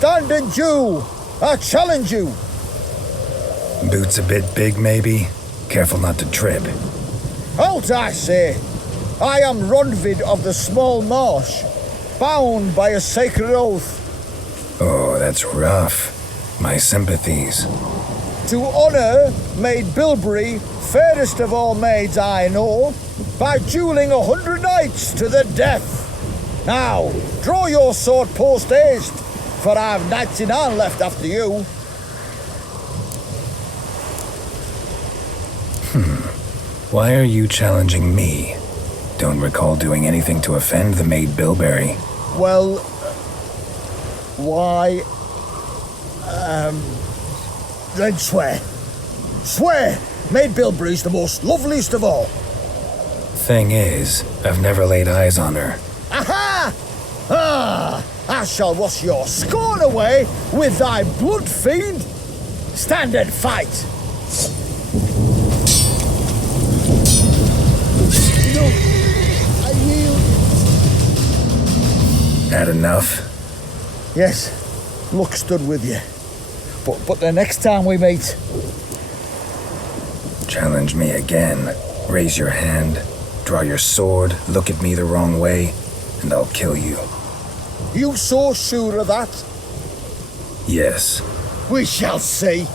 stand in due. I challenge you. Boots a bit big, maybe? Careful not to trip. Halt, I say. I am Ronvid of the Small Marsh, bound by a sacred oath. Oh, that's rough. My sympathies. To honour Maid Bilberry, fairest of all maids I know, by duelling 100 knights to the death. Now, draw your sword post haste, for I've 99 left after you. Why are you challenging me? Don't recall doing anything to offend the Maid Bilberry. Well, why... then swear. Swear! Maid Bilberry's the most loveliest of all. Thing is, I've never laid eyes on her. Aha! Ah! I shall wash your scorn away with thy blood fiend. Stand and fight. No, I yield. Had enough? Yes, luck stood with you. But the next time we meet... Challenge me again. Raise your hand, draw your sword, look at me the wrong way, and I'll kill you. You so sure of that? Yes. We shall see.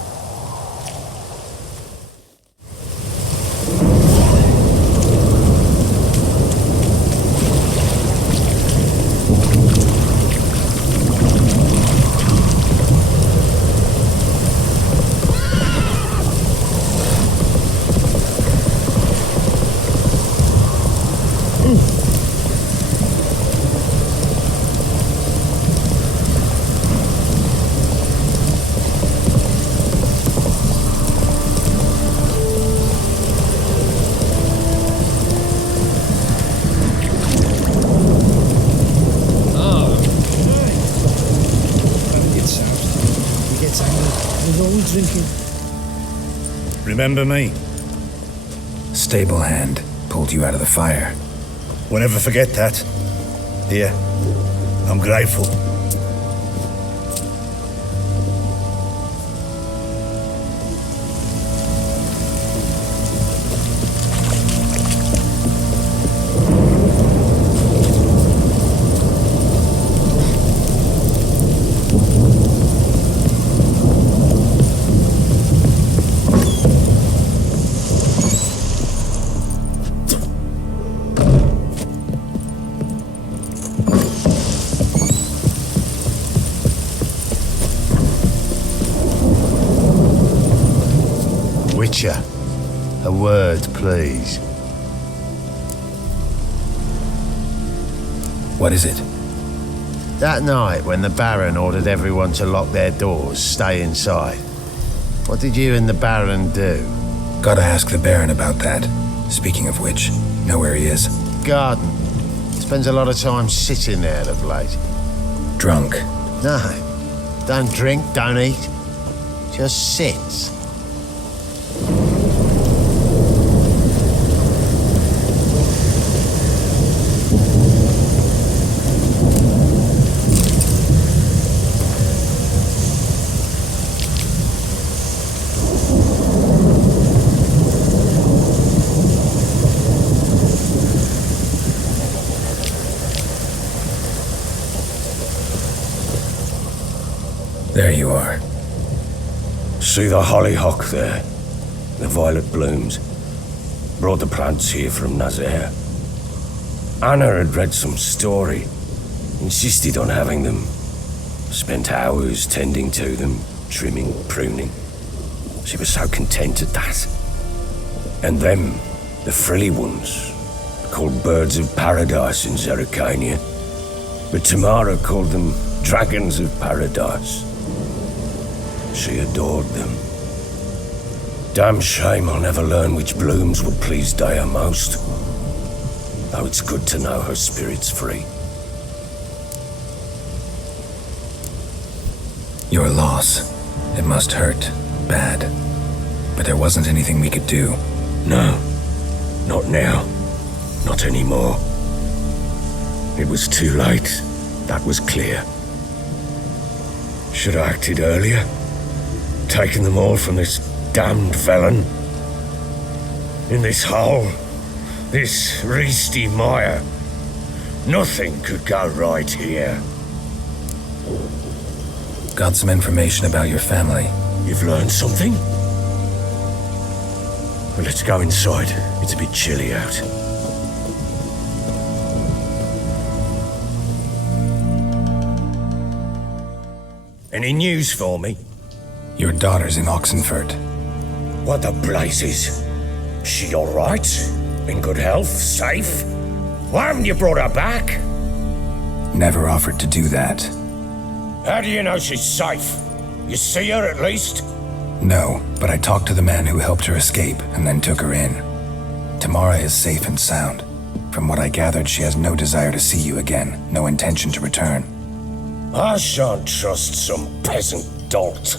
Remember me? Stable hand pulled you out of the fire. We'll never forget that. Here, I'm grateful. Witcher, a word, please. What is it? That night when the Baron ordered everyone to lock their doors, stay inside, what did you and the Baron do? Gotta ask the Baron about that. Speaking of which, know where he is? Garden. Spends a lot of time sitting there of late. Drunk. No, don't drink, don't eat. Just sits. There you are. See the hollyhock there? The violet blooms. Brought the plants here from Nazaire. Anna had read some story. Insisted on having them. Spent hours tending to them, trimming, pruning. She was so content at that. And them, the frilly ones, called birds of paradise in Zerrikania. But Tamara called them dragons of paradise. She adored them. Damn shame I'll never learn which blooms would please Dea most. Though it's good to know her spirit's free. Your loss. It must hurt. Bad. But there wasn't anything we could do. No. Not now. Not anymore. It was too late. That was clear. Should have acted earlier. Taken them all from this damned felon. In this hole, this reesty mire, nothing could go right here. Got some information about your family. You've learned something? Well, let's go inside. It's a bit chilly out. Any news for me? Your daughter's in Oxenfurt. What the blazes? She all right? In good health? Safe? Why haven't you brought her back? Never offered to do that. How do you know she's safe? You see her at least? No, but I talked to the man who helped her escape and then took her in. Tamara is safe and sound. From what I gathered, she has no desire to see you again, no intention to return. I shan't trust some peasant dolt.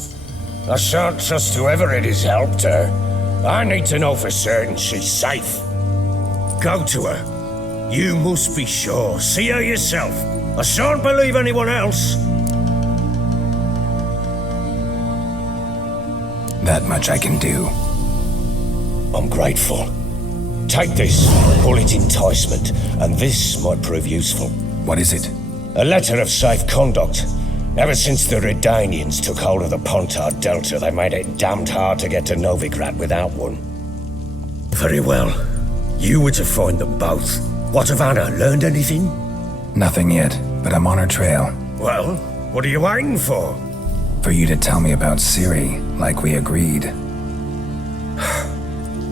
I shan't trust whoever it is helped her. I need to know for certain she's safe. Go to her. You must be sure. See her yourself. I shan't believe anyone else. That much I can do. I'm grateful. Take this, call it enticement, and this might prove useful. What is it? A letter of safe conduct. Ever since the Redanians took hold of the Pontard Delta, they made it damned hard to get to Novigrad without one. Very well. You were to find them both. What of Anna? Learned anything? Nothing yet, but I'm on her trail. Well, what are you waiting for? For you to tell me about Ciri, like we agreed.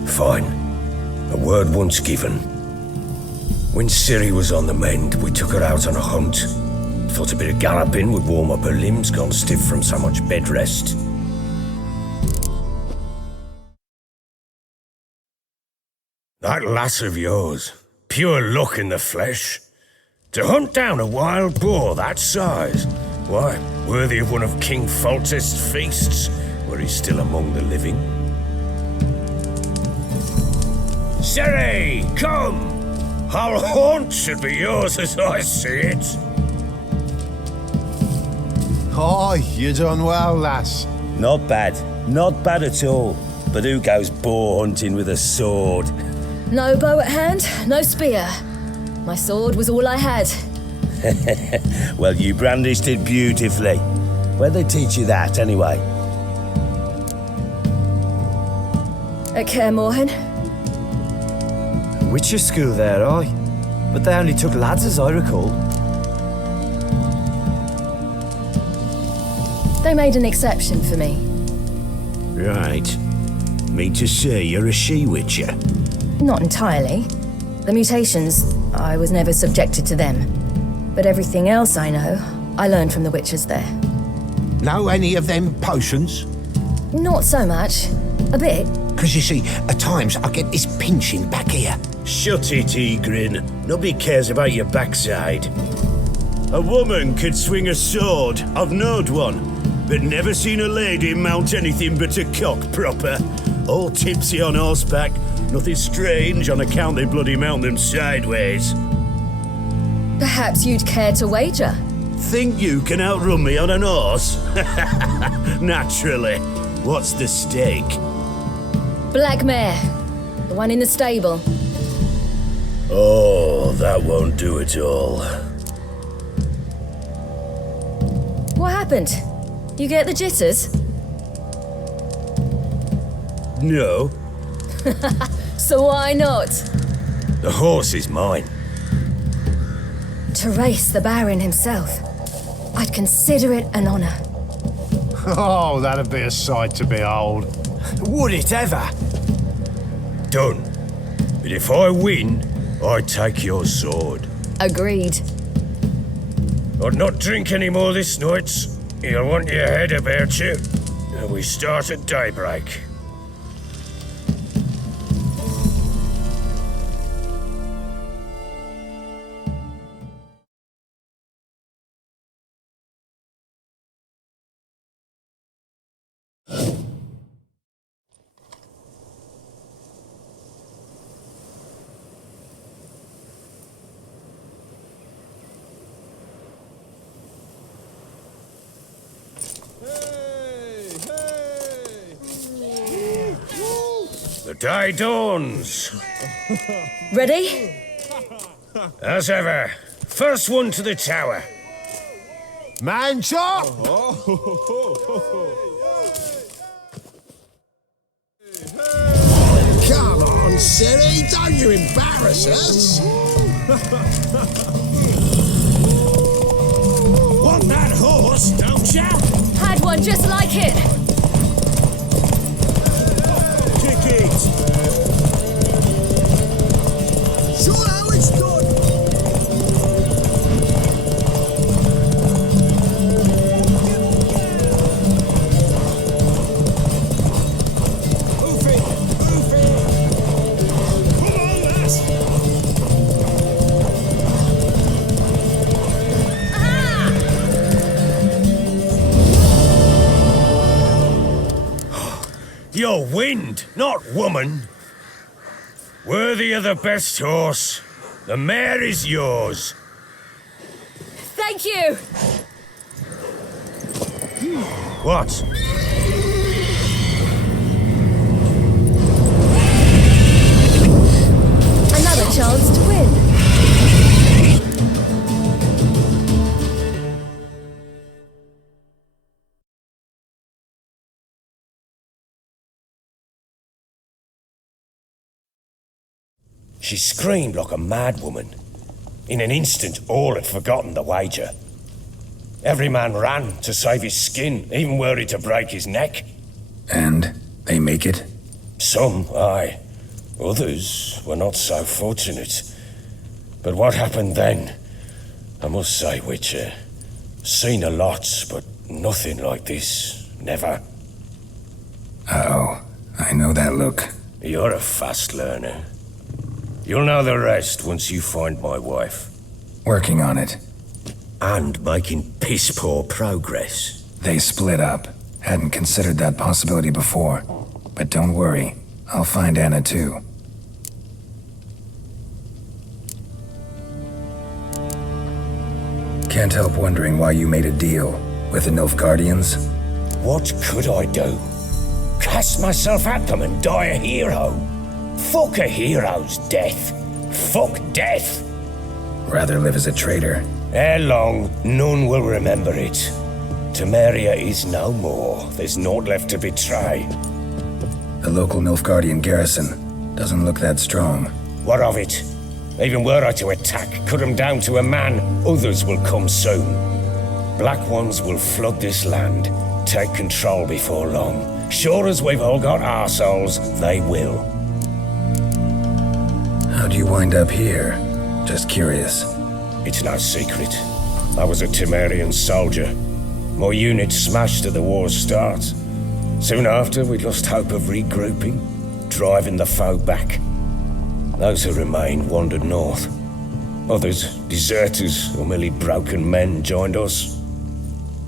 Fine. A word once given. When Ciri was on the mend, we took her out on a hunt. Thought a bit of galloping would warm up her limbs, gone stiff from so much bed rest. That lass of yours, pure luck in the flesh. To hunt down a wild boar that size, why, worthy of one of King Foltest's feasts, were he still among the living. Ciri, come! Our haunt should be yours as I see it. Oh, you done well, lass. Not bad. Not bad at all. But who goes boar hunting with a sword? No bow at hand, no spear. My sword was all I had. Well, you brandished it beautifully. Where'd they teach you that, anyway? At Kaer Morhen. Witcher school there, aye. But they only took lads, as I recall. They made an exception for me. Right. Mean to say you're a she-witcher? Not entirely. The mutations, I was never subjected to them. But everything else I know, I learned from the witches there. Know any of them potions? Not so much. A bit. Because you see, at times I get this pinching back here. Shut it, Egrin. Nobody cares about your backside. A woman could swing a sword. I've knowed one. But never seen a lady mount anything but a cock proper. All tipsy on horseback. Nothing strange on account they bloody mount them sideways. Perhaps you'd care to wager? Think you can outrun me on an horse? Naturally. What's the stake? Black mare. The one in the stable. Oh, that won't do it all. What happened? You get the jitters? No, So why not? the horse is mine. To race the Baron himself. I'd consider it an honor. Oh, that'd be a sight to behold. Would it ever? Done. But if I win, I take your sword. Agreed. I'd not drink any more this night. You'll want your head about you. And we start at daybreak. Day dawns. Ready? As ever. First one to the tower. Man chop! Come on, silly, don't you embarrass us! Want that horse, don't ya? Had one just like it. Kick it! Sure how it's done! Move it! Move it! Come on, lass! You're wind, not woman. Worthy of the best horse. The mare is yours. Thank you. What? Another chance to win. She screamed like a mad woman. In an instant, all had forgotten the wager. Every man ran to save his skin, even were he to break his neck. And they make it? Some, aye. Others were not so fortunate. But what happened then? I must say, Witcher, seen a lot, but nothing like this. Never. Uh-oh. I know that look. You're a fast learner. You'll know the rest once you find my wife. Working on it. And making piss-poor progress. They split up. Hadn't considered that possibility before. But don't worry. I'll find Anna too. Can't help wondering why you made a deal with the Nilfgaardians. What could I do? Cast myself at them and die a hero? Fuck a hero's death. Fuck death. Rather live as a traitor. Ere long, none will remember it. Temeria is no more. There's naught left to betray. The local Nilfgaardian garrison doesn't look that strong. What of it? Even were I to attack, cut them down to a man, others will come soon. Black ones will flood this land, take control before long. Sure as we've all got arseholes, they will. How'd you wind up here? Just curious. It's no secret. I was a Temerian soldier. My unit smashed at the war's start. Soon after, we lost hope of regrouping, driving the foe back. Those who remained wandered north. Others, deserters or merely broken men, joined us.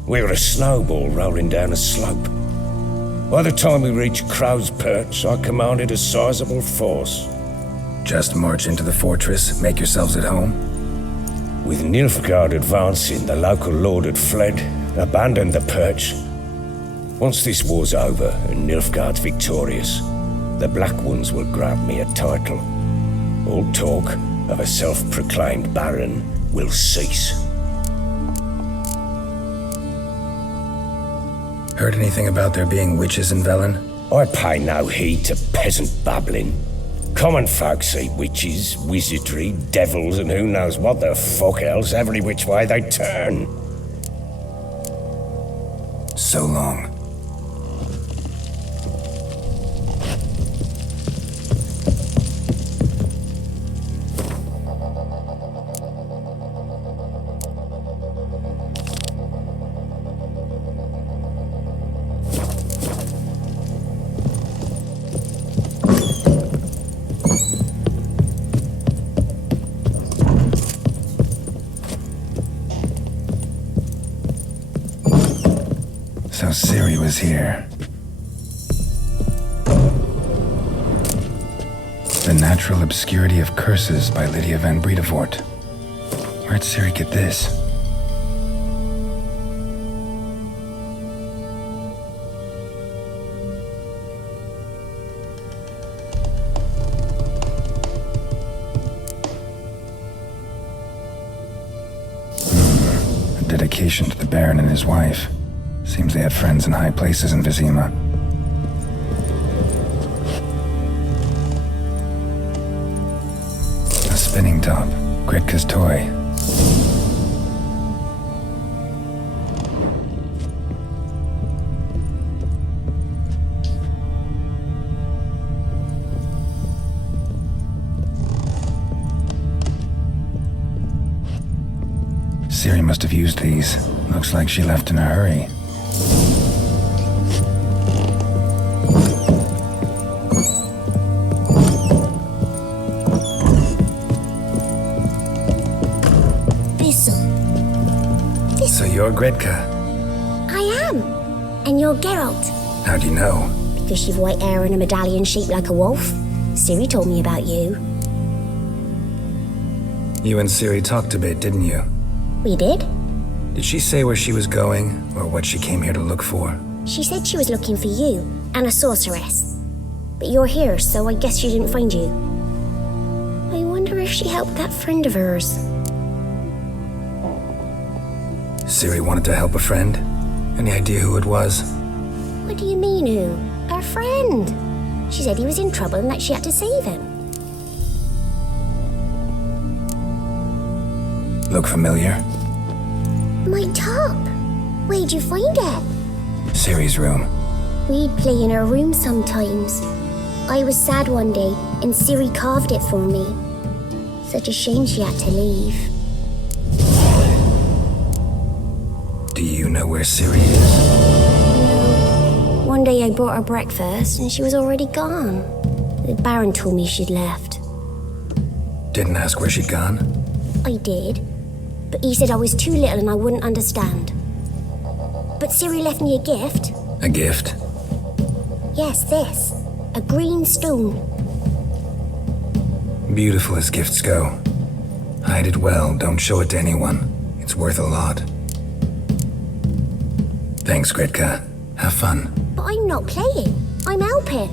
We were a snowball rolling down a slope. By the time we reached Crow's Perch, I commanded a sizable force. Just march into the fortress, make yourselves at home? With Nilfgaard advancing, the local lord had fled, abandoned the perch. Once this war's over and Nilfgaard's victorious, the Black Ones will grant me a title. All talk of a self-proclaimed baron will cease. Heard anything about there being witches in Velen? I pay no heed to peasant babbling. Common folk see witches, wizardry, devils, and who knows what the fuck else every which way they turn. So long. So Ciri was here. The Natural Obscurity of Curses by Lydia van Bredevoort. Where'd Ciri get this? communication to the Baron and his wife. Seems they had friends in high places in Vizima. A spinning top. Gritka's toy. Ciri must have used these. Looks like she left in a hurry. So you're Gritka? I am. And you're Geralt. How do you know? Because you've white hair and a medallion shaped like a wolf. Ciri told me about you. You and Ciri talked a bit, didn't you? We did? Did she say where she was going, or what she came here to look for? She said she was looking for you, and a sorceress. But you're here, so I guess she didn't find you. I wonder if she helped that friend of hers. Ciri wanted to help a friend? Any idea who it was? What do you mean, who? Our friend. She said he was in trouble and that she had to save him. Look familiar? My top. Where'd you find it? Ciri's room. We'd play in her room sometimes. I was sad one day, and Ciri carved it for me. Such a shame she had to leave. Do you know where Ciri is? No. One day I brought her breakfast, and she was already gone. The Baron told me she'd left. Didn't ask where she'd gone? I did, but he said I was too little and I wouldn't understand. But Ciri left me a gift. A gift? Yes, this. A green stone. Beautiful as gifts go. Hide it well, don't show it to anyone. It's worth a lot. Thanks, Gritka. Have fun. But I'm not playing. I'm helping.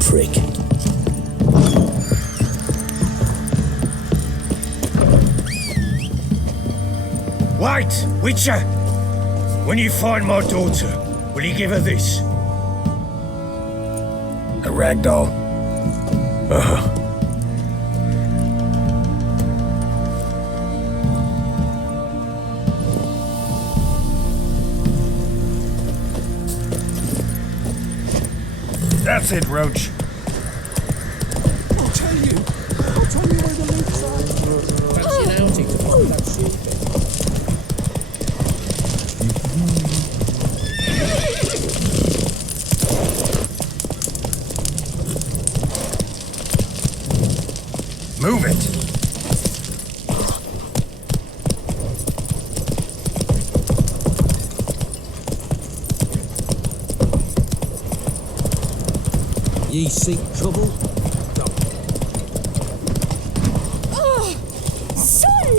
Prick. Wait, Witcher! When you find my daughter, will you give her this? A rag doll. Uh-huh. That's it, Roach. I'll tell you where the links are. Fancy an outing to find that sheep. Move it! Ye seek trouble? Oh, son!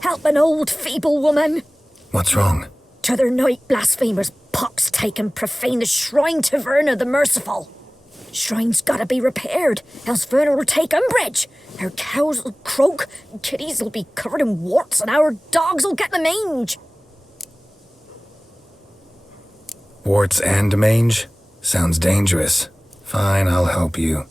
Help an old feeble woman. What's wrong? T'other night blasphemers pox take and profane the shrine to Verna the Merciful. Shrine's gotta be repaired, else Verna will take umbrage. Our cows will croak, kitties will be covered in warts, and our dogs will get the mange. Warts and mange? Sounds dangerous. Fine, I'll help you.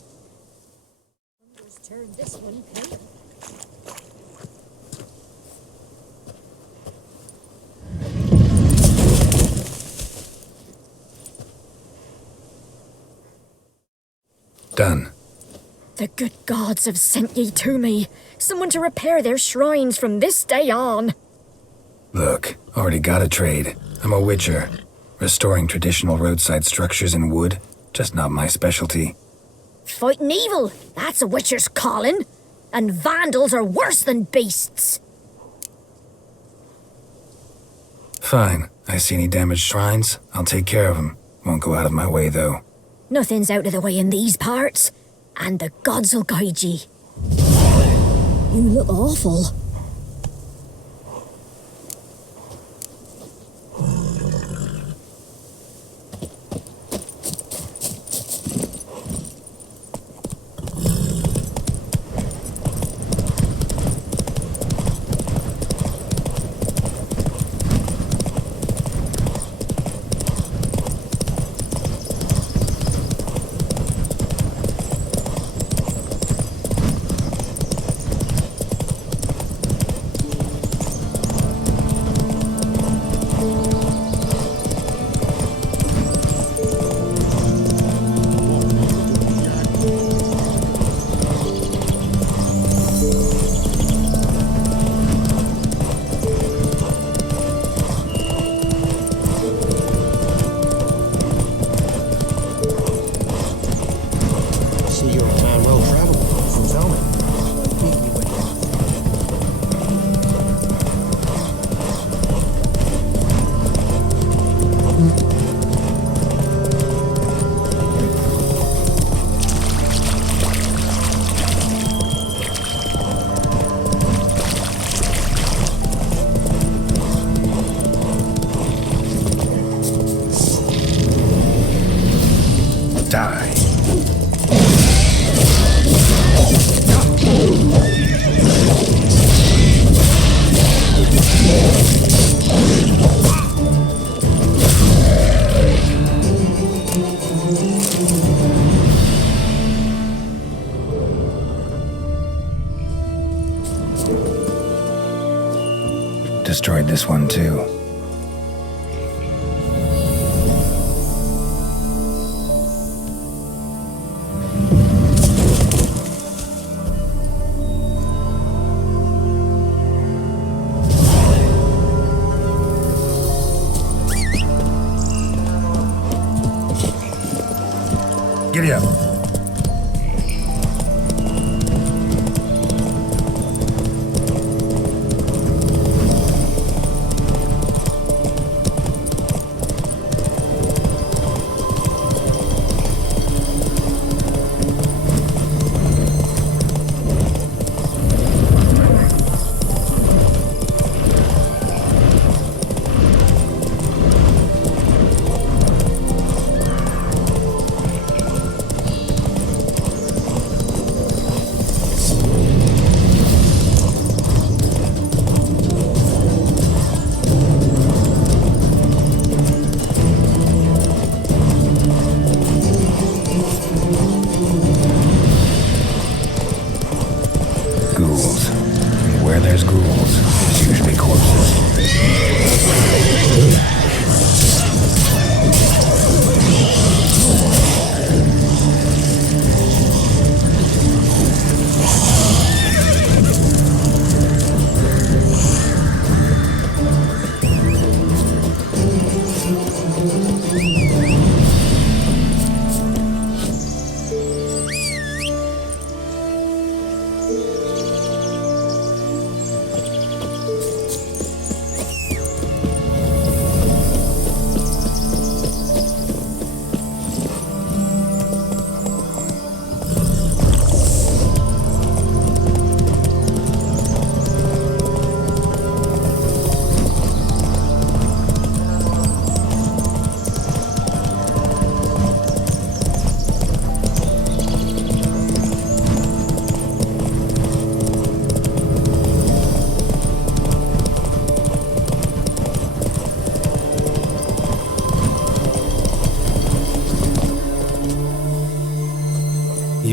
Done. The good gods have sent ye to me. Someone to repair their shrines from this day on. Look, already got a trade. I'm a witcher. Restoring traditional roadside structures in wood, just not my specialty. Fighting evil, that's a witcher's calling. And vandals are worse than beasts. Fine. I see any damaged shrines, I'll take care of them. Won't go out of my way, though. Nothing's out of the way in these parts, and the gods will guide ye. You look awful. Destroyed this one too. Giddy up.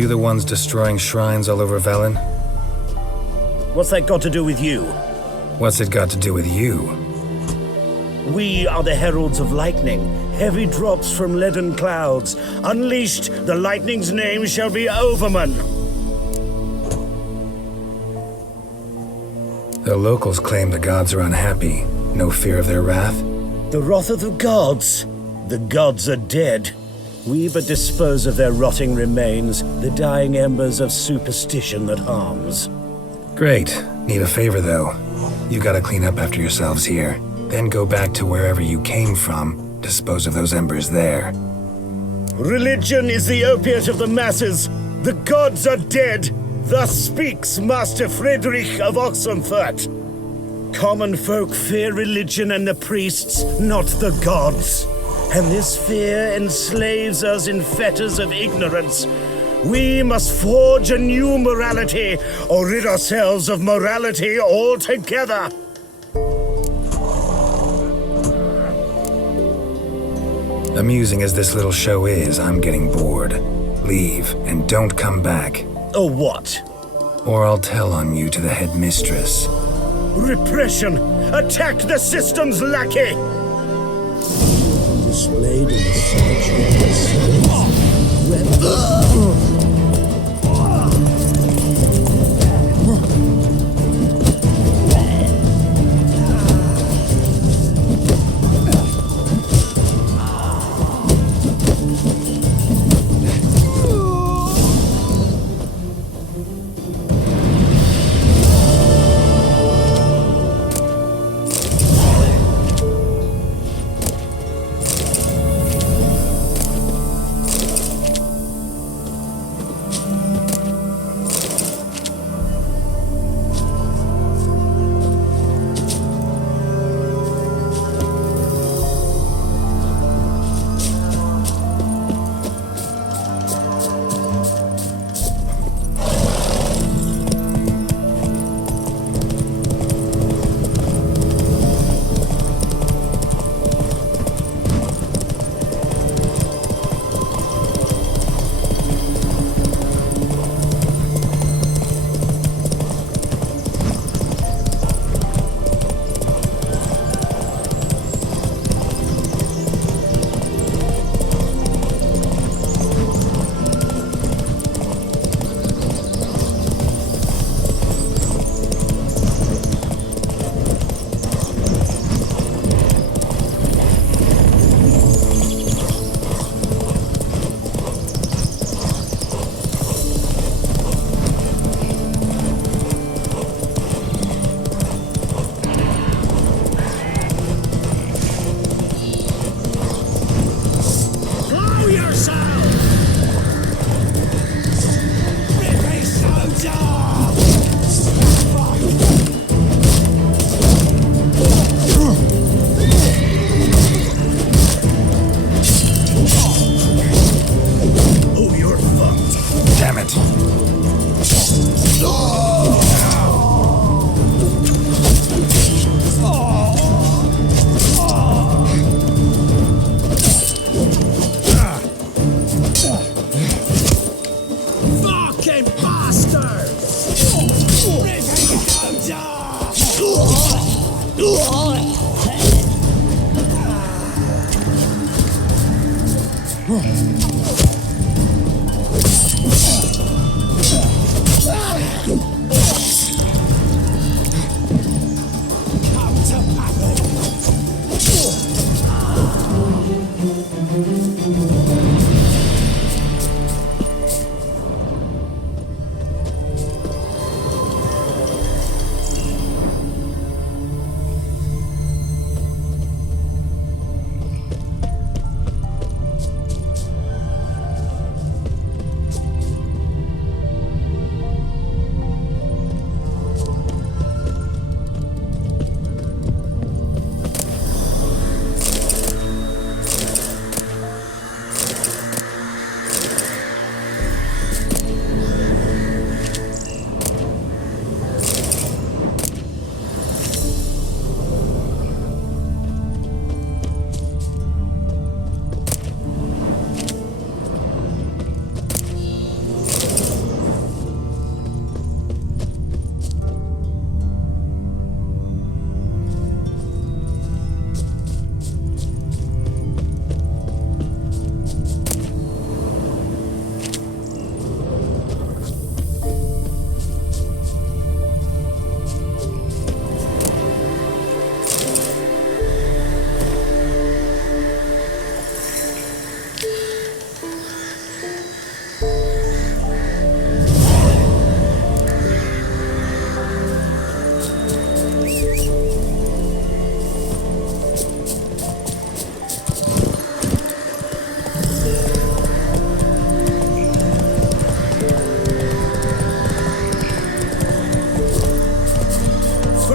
you the ones destroying shrines all over Velen? What's that got to do with you? What's it got to do with you? We are the heralds of lightning. Heavy drops from leaden clouds. Unleashed, the lightning's name shall be Overman. The locals claim the gods are unhappy. No fear of their wrath? The wrath of the gods? The gods are dead. We but dispose of their rotting remains, the dying embers of superstition that harms. Great. Need a favor, though. You gotta clean up after yourselves here. Then go back to wherever you came from. Dispose of those embers there. Religion is the opiate of the masses. The gods are dead. Thus speaks Master Friedrich of Oxenfurt. Common folk fear religion and the priests, not the gods. And this fear enslaves us in fetters of ignorance. We must forge a new morality, or rid ourselves of morality altogether. Amusing as this little show is, I'm getting bored. Leave, and don't come back. Or what? Or I'll tell on you to the headmistress. Repression! Attack the system's lackey! Displayed in the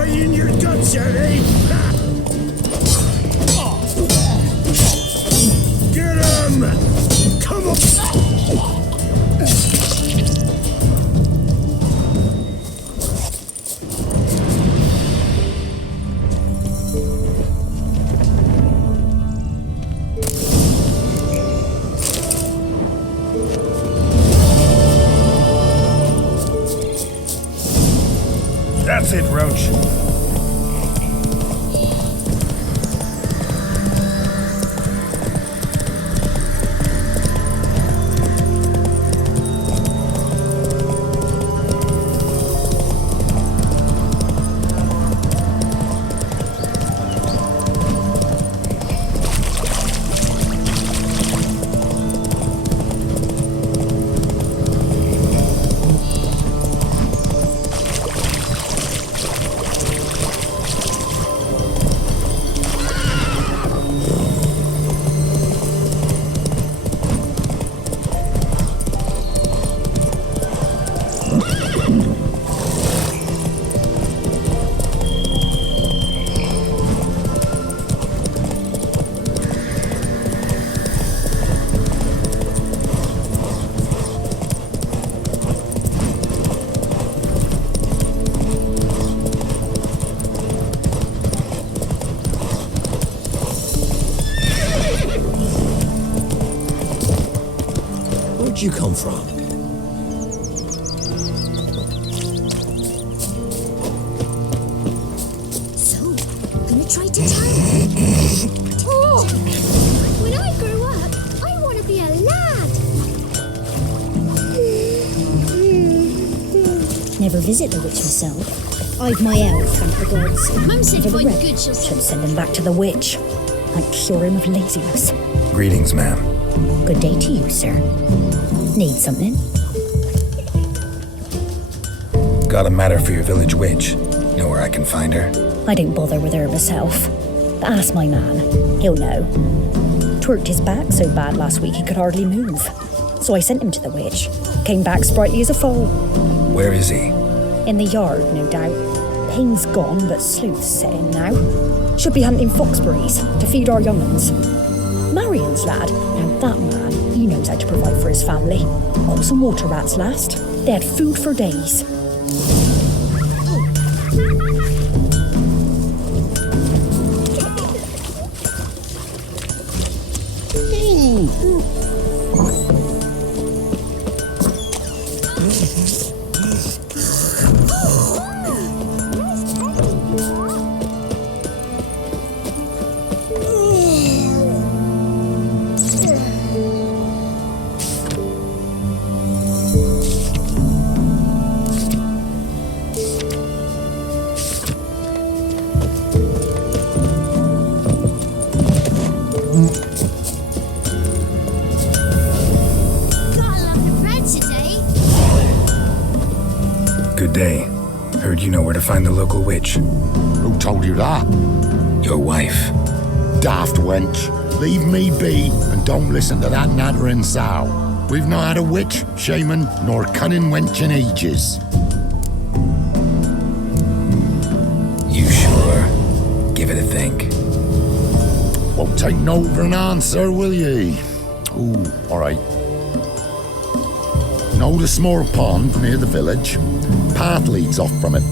Right in your guts, are they? Ha! Get him! Come on! That's it, Roach. Where'd you come from? So, gonna try to tell? Oh! When I grow up, I want to be a lad. Never visit the witch myself. I've my elf, thank the gods. Mum said For the fine rest, good she'll should send him back to the witch. I'd cure him of laziness. Greetings, ma'am. Good day to you, sir. Need something? Got a matter for your village witch. Know where I can find her? I don't bother with her myself. But ask my man. He'll know. Twerked his back so bad last week he could hardly move. So I sent him to the witch. Came back sprightly as a foal. Where is he? In the yard, no doubt. Pain's gone, but sleuth's set in now. Should be hunting foxberries to feed our young'uns. Marion's lad, now that man, he knows how to provide for his family. Got some water rats last. They had food for days. Good day. Heard you know where to find the local witch. Who told you that? Your wife. Daft wench. Leave me be and don't listen to that nattering sow. We've not had a witch, shaman, nor cunning wench in ages. You sure? Give it a think. Won't take no for an answer, will ye? Ooh, all right. Know the small pond near the village? Path leads off from it.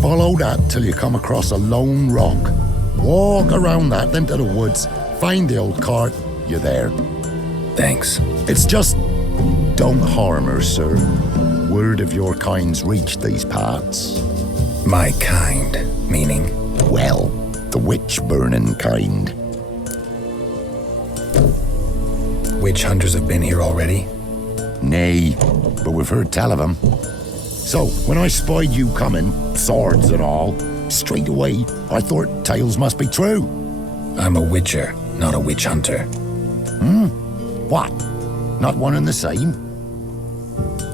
Follow that till you come across a lone rock. Walk around that into the woods. Find the old cart. You're there. Thanks. It's just... don't harm her, sir. Word of your kind's reached these parts. My kind, meaning? Well, the witch-burning kind. Witch hunters have been here already? Nay, but we've heard tell of them. So, when I spied you coming, swords and all, straight away I thought tales must be true. I'm a witcher, not a witch hunter. What? Not one and the same?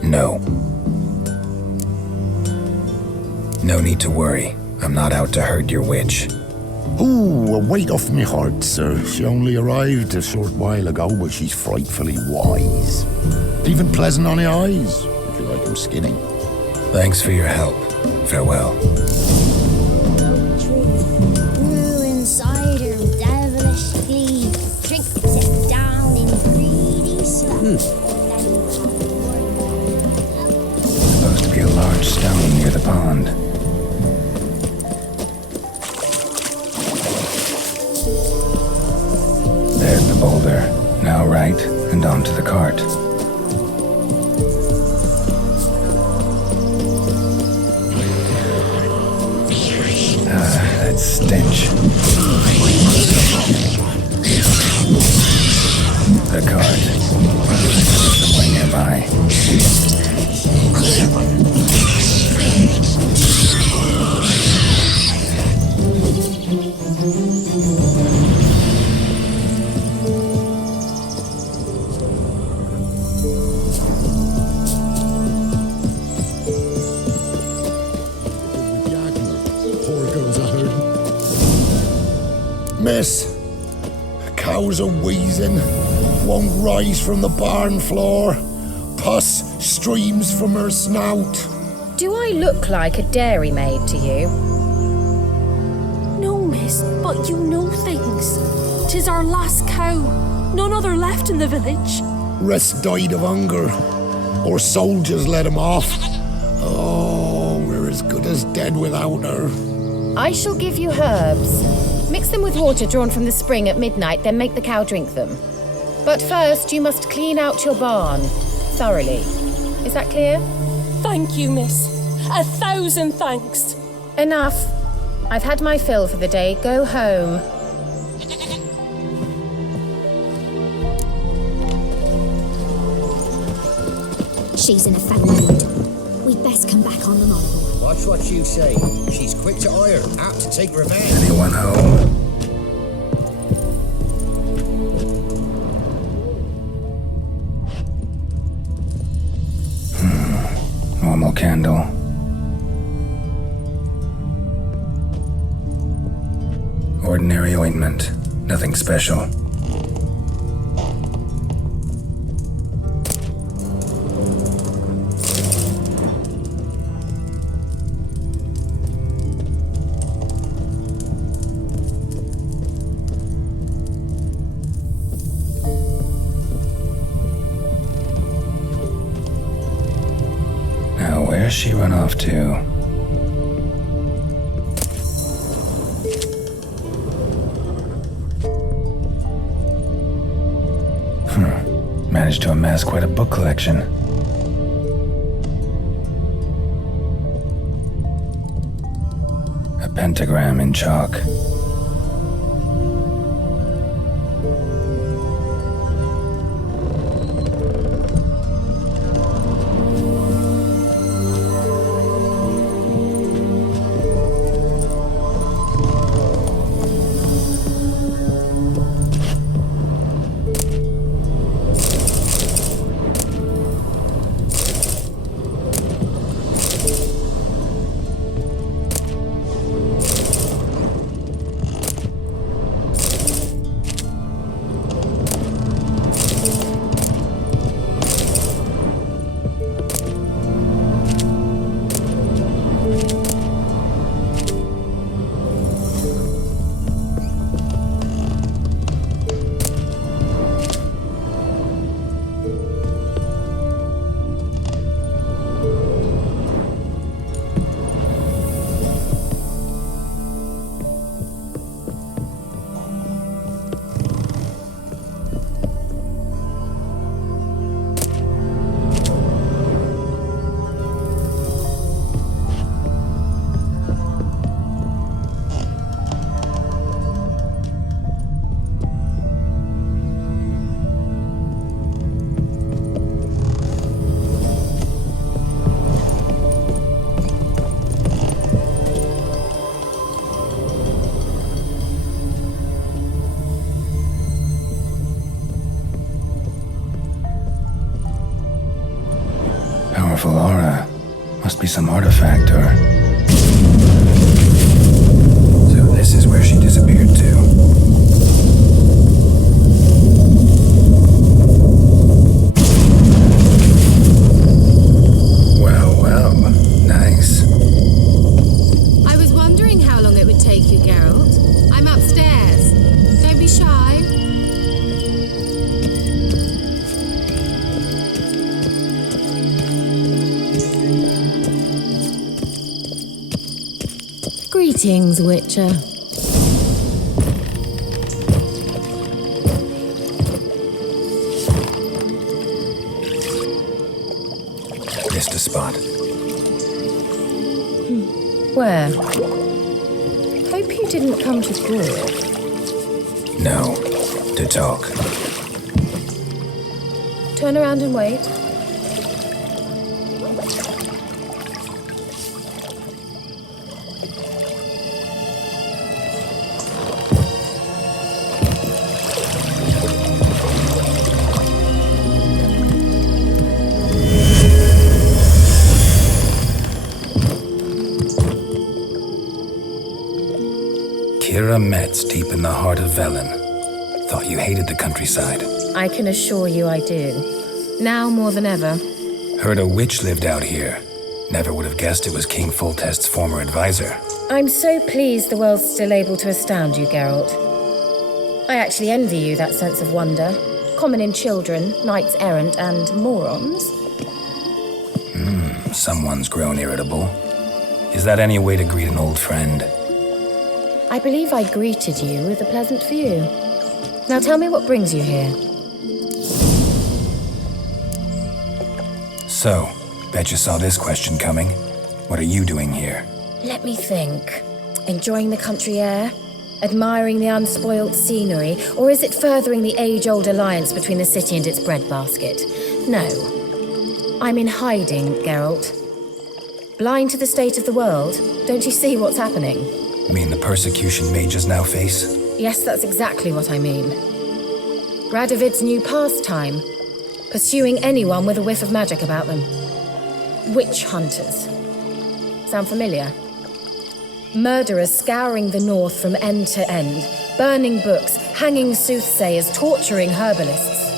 No. No need to worry. I'm not out to hurt your witch. Ooh, a weight off me heart, sir. She only arrived a short while ago, but she's frightfully wise. Even pleasant on the eyes, if you like them skinny. Thanks for your help. Farewell. shoulder. Now right, and onto the cart. That stench. The cart. Somewhere nearby. Miss, cows are wheezing, won't rise from the barn floor. Pus streams from her snout. Do I look like a dairymaid to you? No, miss, but you know things. 'Tis our last cow. None other left in the village. Rest died of hunger, or soldiers let him off. Oh, we're as good as dead without her. I shall give you herbs. Mix them with water drawn from the spring at midnight, then make the cow drink them. But first, you must clean out your barn thoroughly. Is that clear? Thank you, miss. 1,000 thanks. Enough. I've had my fill for the day. Go home. She's in a foul mood. We'd best come back on the morrow. Watch what you say. She's quick to ire, apt to take revenge. Anyone home? Normal candle. Ordinary ointment. Nothing special. Where's she run off to? Managed to amass quite a book collection. A pentagram in chalk. Powerful aura. Must be some artifact or... So this is where she disappeared to. Well, nice. I was wondering how long it would take you, Geralt. I'm upstairs. Don't be shy. Greetings, Witcher. spot. Where? Hope you didn't come to talk. No, to talk. Turn around and wait. Kira Metz, deep in the heart of Velen. Thought you hated the countryside. I can assure you I do. Now more than ever. Heard a witch lived out here. Never would have guessed it was King Foltest's former advisor. I'm so pleased the world's still able to astound you, Geralt. I actually envy you that sense of wonder. Common in children, knights errant, and morons. Someone's grown irritable. Is that any way to greet an old friend? I believe I greeted you with a pleasant view. Now tell me what brings you here. So, bet you saw this question coming. What are you doing here? Let me think. Enjoying the country air? Admiring the unspoilt scenery? Or is it furthering the age-old alliance between the city and its breadbasket? No. I'm in hiding, Geralt. Blind to the state of the world? Don't you see what's happening? You mean the persecution mages now face? Yes, that's exactly what I mean. Radovid's new pastime. Pursuing anyone with a whiff of magic about them. Witch hunters. Sound familiar? Murderers scouring the north from end to end, burning books, hanging soothsayers, torturing herbalists.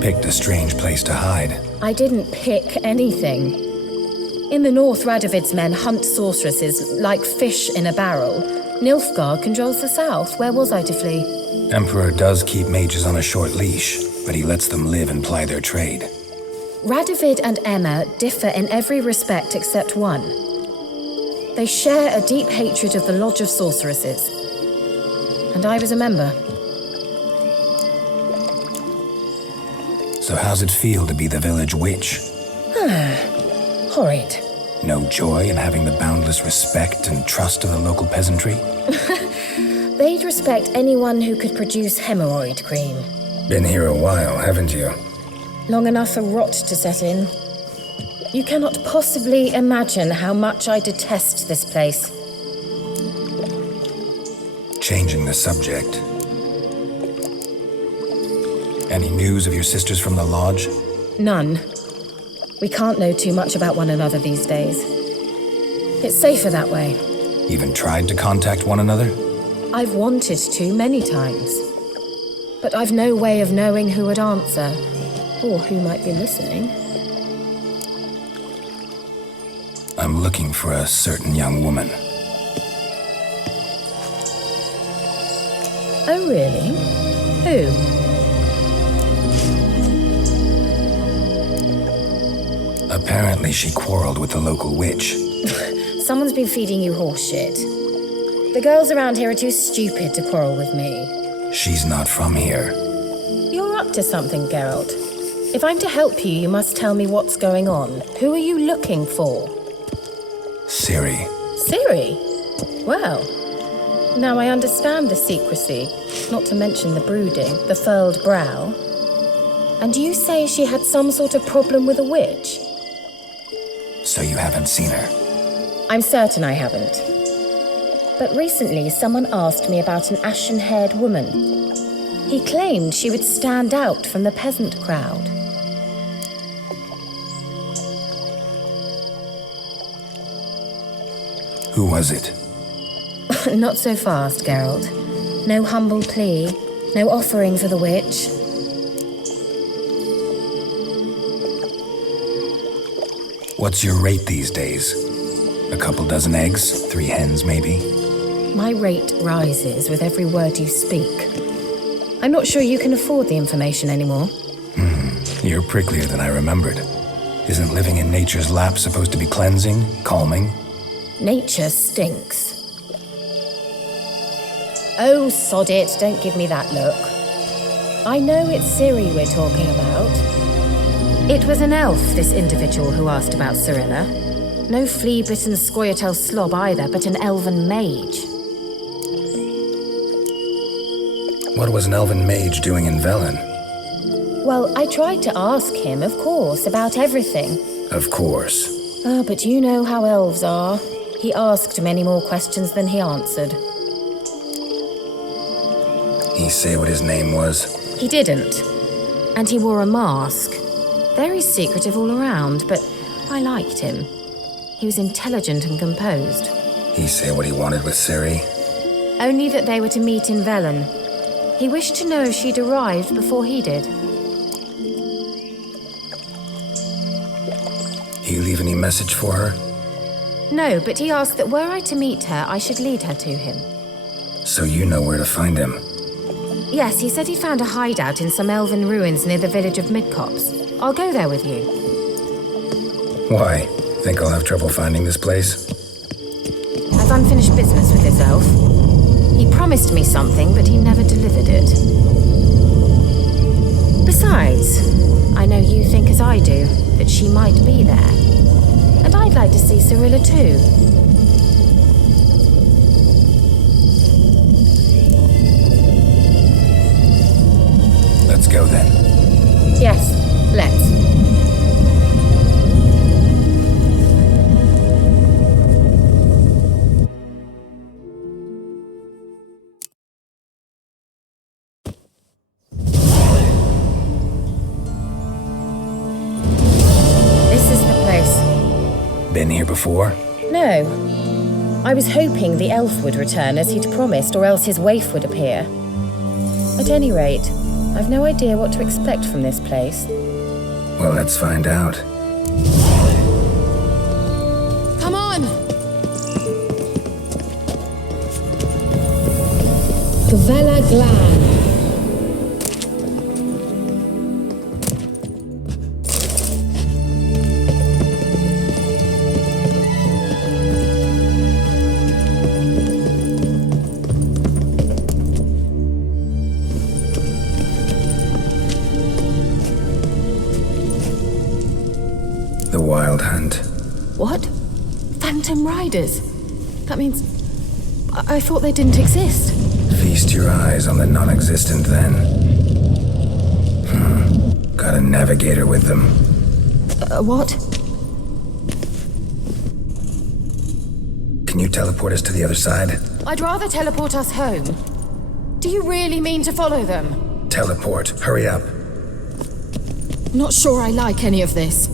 Picked a strange place to hide. I didn't pick anything. In the north, Radovid's men hunt sorceresses like fish in a barrel. Nilfgaard controls the south. Where was I to flee? Emperor does keep mages on a short leash, but he lets them live and ply their trade. Radovid and Emma differ in every respect except one. They share a deep hatred of the Lodge of Sorceresses. And I was a member. So how's it feel to be the village witch? Horrid. No joy in having the boundless respect and trust of the local peasantry? They'd respect anyone who could produce hemorrhoid cream. Been here a while, haven't you? Long enough for rot to set in. You cannot possibly imagine how much I detest this place. Changing the subject. Any news of your sisters from the lodge? None. We can't know too much about one another these days. It's safer that way. Even tried to contact one another? I've wanted to many times. But I've no way of knowing who would answer, or who might be listening. I'm looking for a certain young woman. Oh, really? Who? Apparently she quarreled with the local witch. Someone's been feeding you horse shit. The girls around here are too stupid to quarrel with me. She's not from here. You're up to something, Geralt. If I'm to help you, you must tell me what's going on. Who are you looking for? Ciri. Ciri? Well, now I understand the secrecy, not to mention the brooding, the furled brow. And you say she had some sort of problem with a witch? So you haven't seen her? I'm certain I haven't. But recently, someone asked me about an ashen-haired woman. He claimed she would stand out from the peasant crowd. Who was it? Not so fast, Geralt. No humble plea, no offering for the witch. What's your rate these days? A couple dozen eggs? 3 hens, maybe? My rate rises with every word you speak. I'm not sure you can afford the information anymore. You're pricklier than I remembered. Isn't living in nature's lap supposed to be cleansing, calming? Nature stinks. Oh, sod it, don't give me that look. I know it's Ciri we're talking about. It was an elf, this individual who asked about Cyrilla. No flea-bitten Scoia'tael slob either, but an elven mage. What was an elven mage doing in Velen? Well, I tried to ask him, of course, about everything. Of course. Ah, but you know how elves are. He asked many more questions than he answered. He say what his name was? He didn't. And he wore a mask. Very secretive all around, but I liked him. He was intelligent and composed. He say what he wanted with Ciri? Only that they were to meet in Velen. He wished to know if she'd arrived before he did. He leave any message for her? No, but he asked that were I to meet her, I should lead her to him. So you know where to find him? Yes, he said he'd found a hideout in some elven ruins near the village of Midcopse. I'll go there with you. Why? Think I'll have trouble finding this place? I've unfinished business with this elf. He promised me something, but he never delivered it. Besides, I know you think as I do, that she might be there. And I'd like to see Cyrilla too. Let's go then. Yes, let's. This is the place. Been here before? No. I was hoping the elf would return as he'd promised, or else his waif would appear. At any rate, I've no idea what to expect from this place. Well, let's find out. Come on! Gavella Glan. The Wild Hunt. What? Phantom Riders? That means... I thought they didn't exist. Feast your eyes on the non-existent then. Got a navigator with them. What? Can you teleport us to the other side? I'd rather teleport us home. Do you really mean to follow them? Teleport. Hurry up. Not sure I like any of this.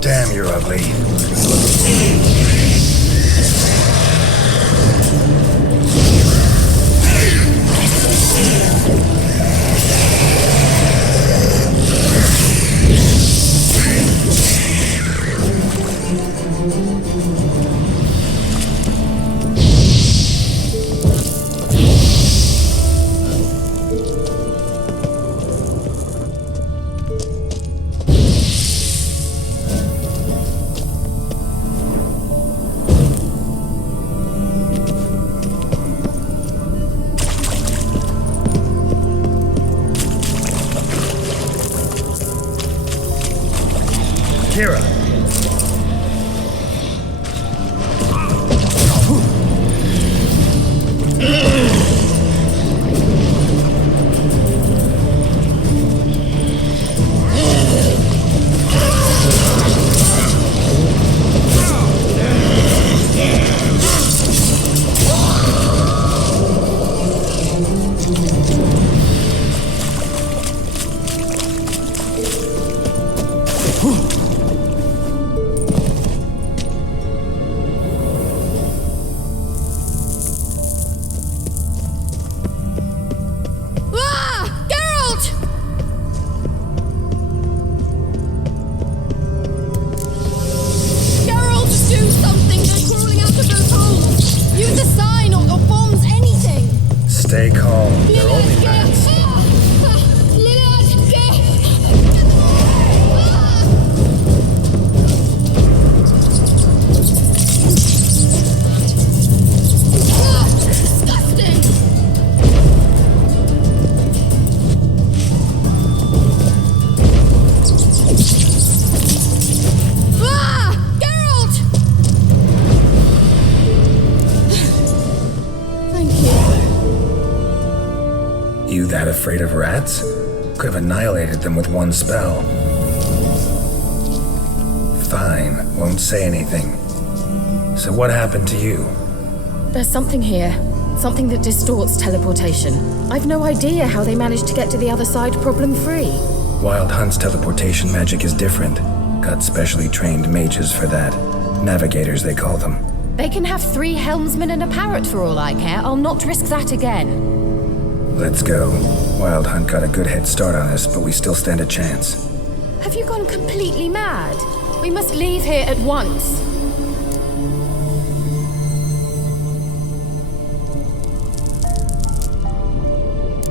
Damn, you're ugly. Kira. Ah! Geralt! Geralt, do something! They're crawling out of those holes! Use a sign or bombs, anything! Stay calm. They're only rats. You that afraid of rats? Could have annihilated them with one spell. Fine, won't say anything. So what happened to you? There's something here. Something that distorts teleportation. I've no idea how they managed to get to the other side problem-free. Wild Hunt's teleportation magic is different. Got specially trained mages for that. Navigators, they call them. They can have 3 helmsmen and a parrot for all I care. I'll not risk that again. Let's go. Wild Hunt got a good head start on us, but we still stand a chance. Have you gone completely mad? We must leave here at once.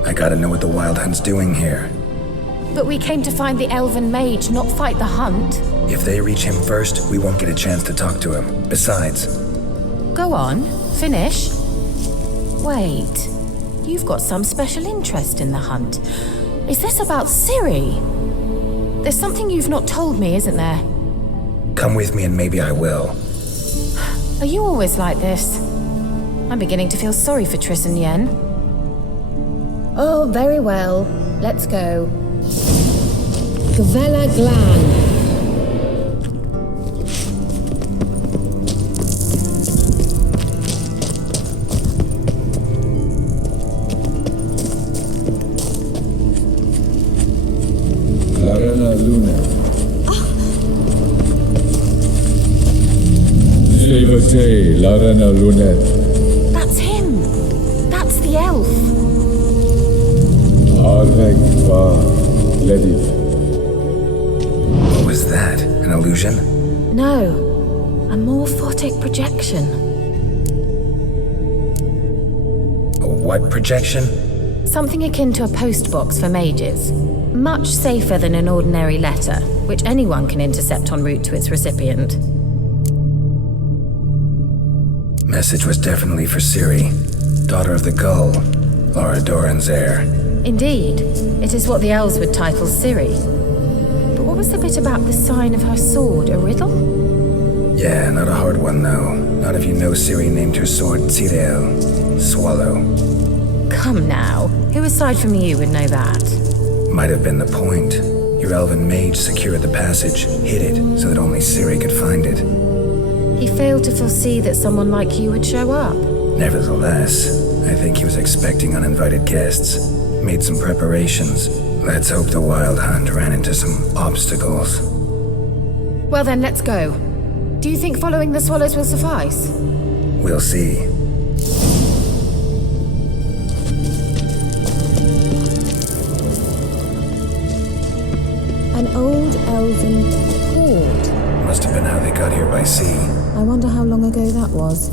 I gotta know what the Wild Hunt's doing here. But we came to find the elven mage, not fight the hunt. If they reach him first, we won't get a chance to talk to him. Besides... Go on, finish. Wait, you've got some special interest in the hunt. Is this about Ciri? There's something you've not told me, isn't there? Come with me and maybe I will. Are you always like this? I'm beginning to feel sorry for Triss and Yen. Oh, very well. Let's go. Gvella Glan. Larena Luna. Levate, Larena Lunet. That's him. That's the elf. Arvek Va Ledit. What was that? An illusion? No, a morphotic projection. A what projection? Something akin to a postbox for mages. Much safer than an ordinary letter, which anyone can intercept en route to its recipient. Message was definitely for Ciri, daughter of the Gull, Lara Doran's heir. Indeed, it is what the elves would title Ciri. But what was the bit about the sign of her sword, a riddle? Yeah, not a hard one though. Not if you know Ciri named her sword Tirel, Swallow. Come now, who aside from you would know that? Might have been the point. Your elven mage secured the passage, hid it, so that only Ciri could find it. He failed to foresee that someone like you would show up. Nevertheless, I think he was expecting uninvited guests. Made some preparations. Let's hope the Wild Hunt ran into some obstacles. Well then, let's go. Do you think following the swallows will suffice? We'll see. An old elven port. Must have been how they got here by sea. I wonder how long ago that was.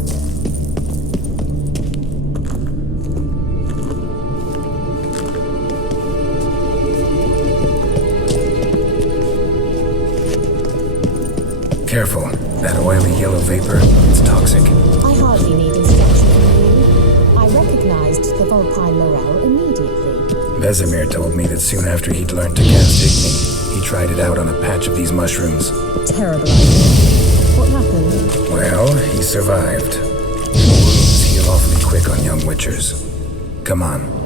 Careful. That oily yellow vapor, it's toxic. I hardly need instruction from you. I recognized the Vulpine Morel immediately. Vesemir told me that soon after he'd learned to cast Igni, he tried it out on a patch of these mushrooms. Terrible idea. What happened? Well, he survived. Wounds heal awfully quick on young witchers. Come on.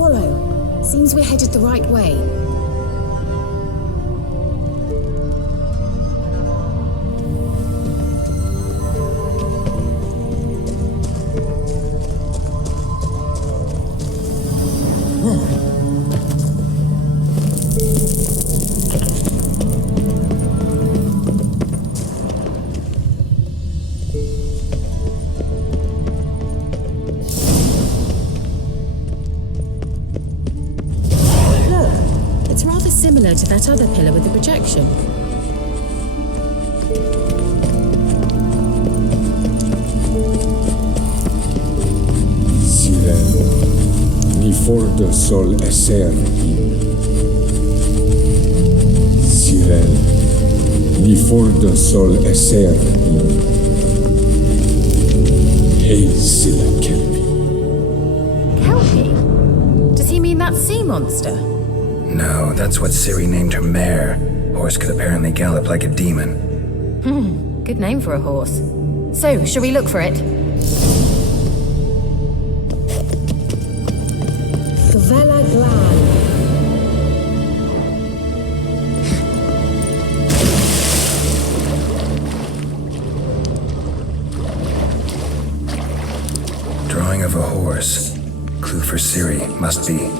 Swallow. Seems we're headed the right way. Similar to that other pillar with the projection. Siren, ni fordo sol esser in. Siren, ni fordo sol esser in. Hail Silla Kelpie. Kelpie? Does he mean that sea monster? No, that's what Ciri named her mare. Horse could apparently gallop like a demon. Good name for a horse. So, shall we look for it? Gavella Glan. Drawing of a horse. Clue for Ciri, must be.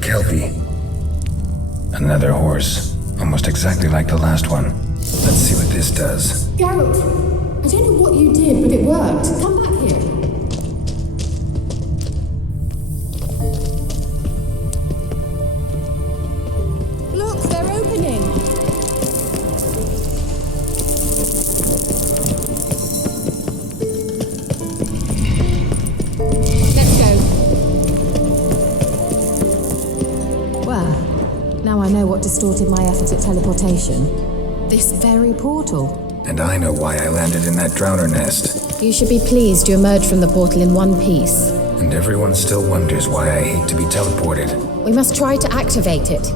Kelpie. Another horse. Almost exactly like the last one. Let's see what this does. Geralt, I don't know what you did, but it worked. Come back here. Look, they're opening. Let's go. Well, now I know what distorted my efforts at teleportation. This very portal. And I know why I landed in that drowner nest. You should be pleased you emerged from the portal in one piece. And everyone still wonders why I hate to be teleported. We must try to activate it.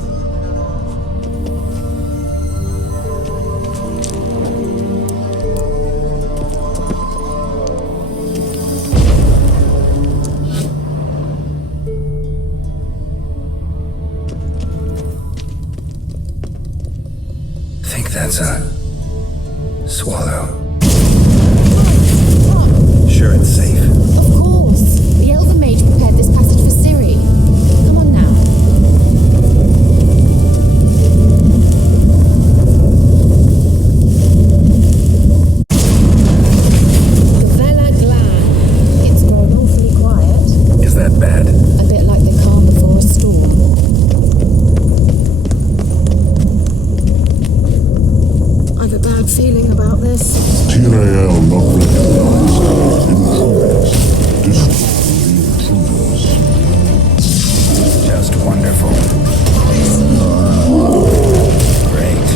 Think that's a swallow. Sure it's safe. Of course. The Elven Mage prepared this passage for Ciri. Come on now. Vela Glan. It's grown awfully quiet. Is that bad? A bit like the calm before a storm. I've a bad feeling about this. TRAL not recognized. Intruders. Destroy the intruders. Just wonderful. Great.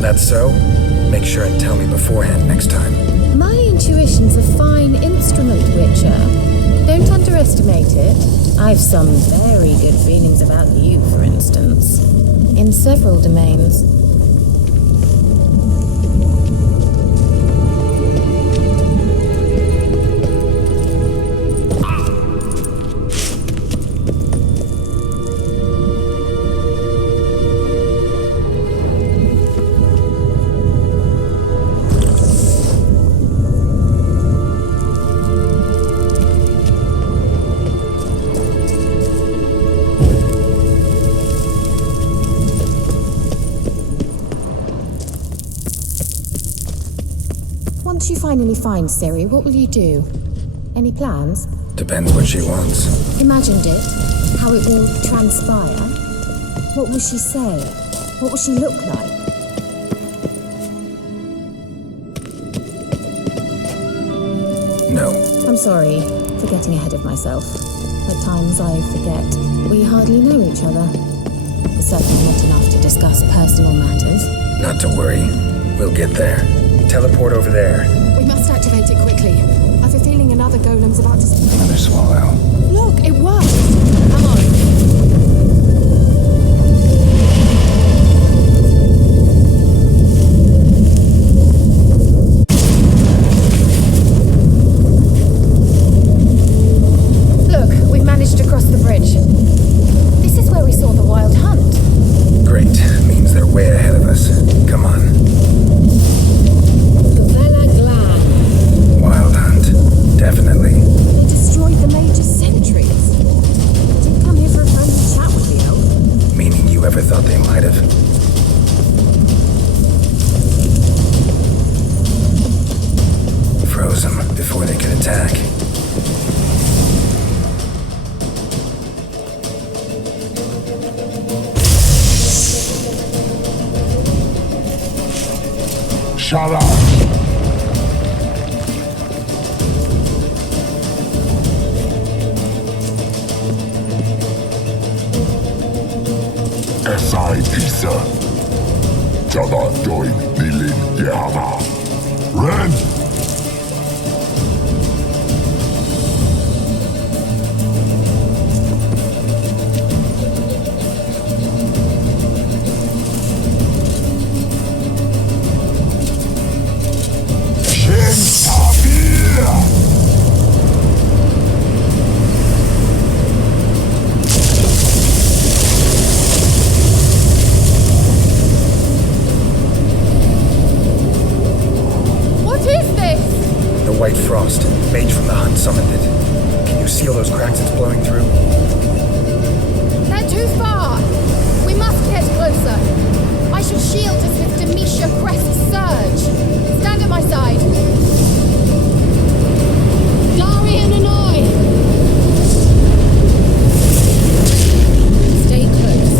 That's so? Make sure and tell me beforehand next time. My intuition's a fine instrument, Witcher. Don't underestimate it. I've some very good feelings about you, for instance. In several domains. Once you finally find Ciri, what will you do? Any plans? Depends what she wants. Imagined it, how it will transpire. What will she say? What will she look like? No. I'm sorry for getting ahead of myself. At times I forget we hardly know each other. But certainly not enough to discuss personal matters. Not to worry. We'll get there. Teleport over there. We must activate it quickly. I have a feeling another golem's about to... Another swallow. Look, it worked! Come on. Look, we've managed to cross the bridge. This is where we saw the wild hunt. Great. Means they're way ahead of us. Come on. Wild hunt. Definitely. They destroyed the Major's sentries. They didn't come here for a friendly chat with the elf. Meaning you ever thought they might have? Froze them before they could attack. Shut up! Esai Isa. Jada Doin Nilin Yahama. Ren! Shin Tabir! The white frost. Mage from the hunt summoned it. Can you seal those cracks it's blowing through? They're too far! We must get closer. I should shield us with Demetia Crest's surge. Stand at my side. Darian and I! Stay close.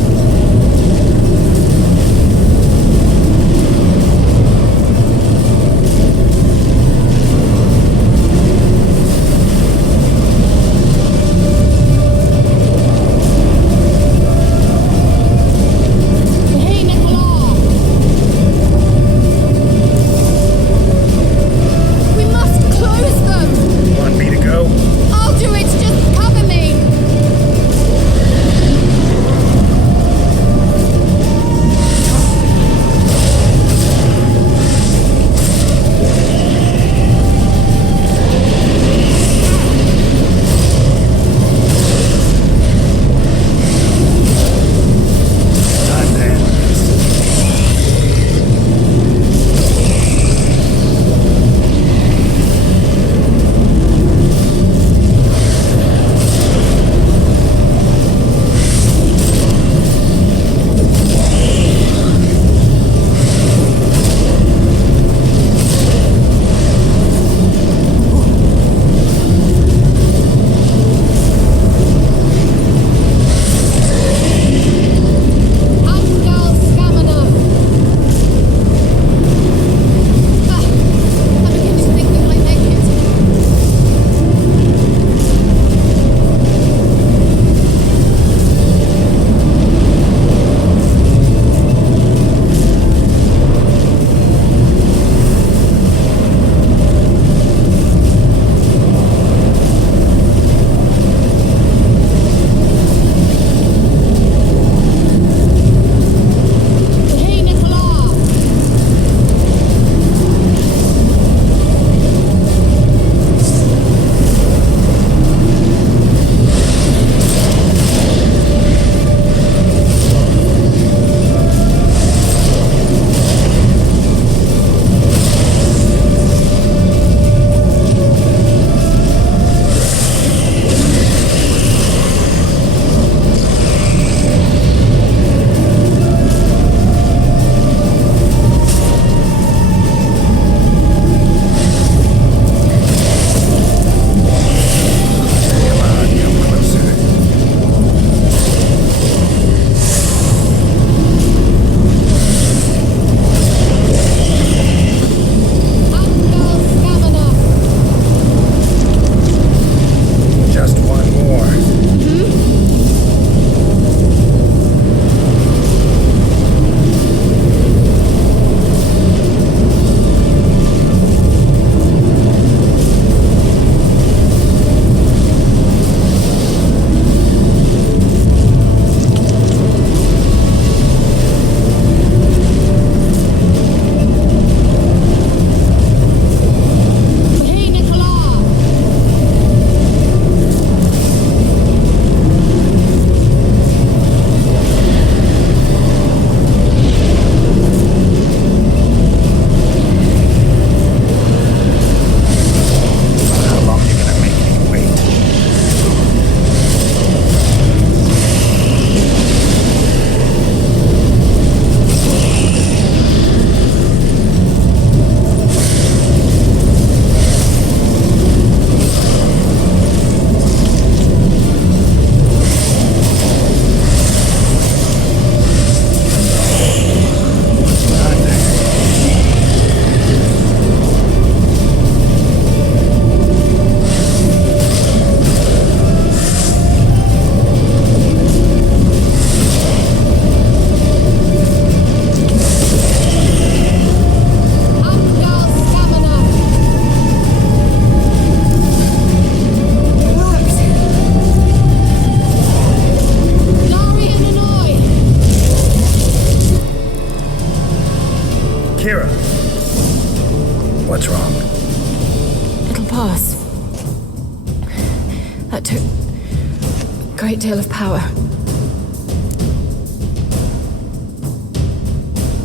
That took a great deal of power.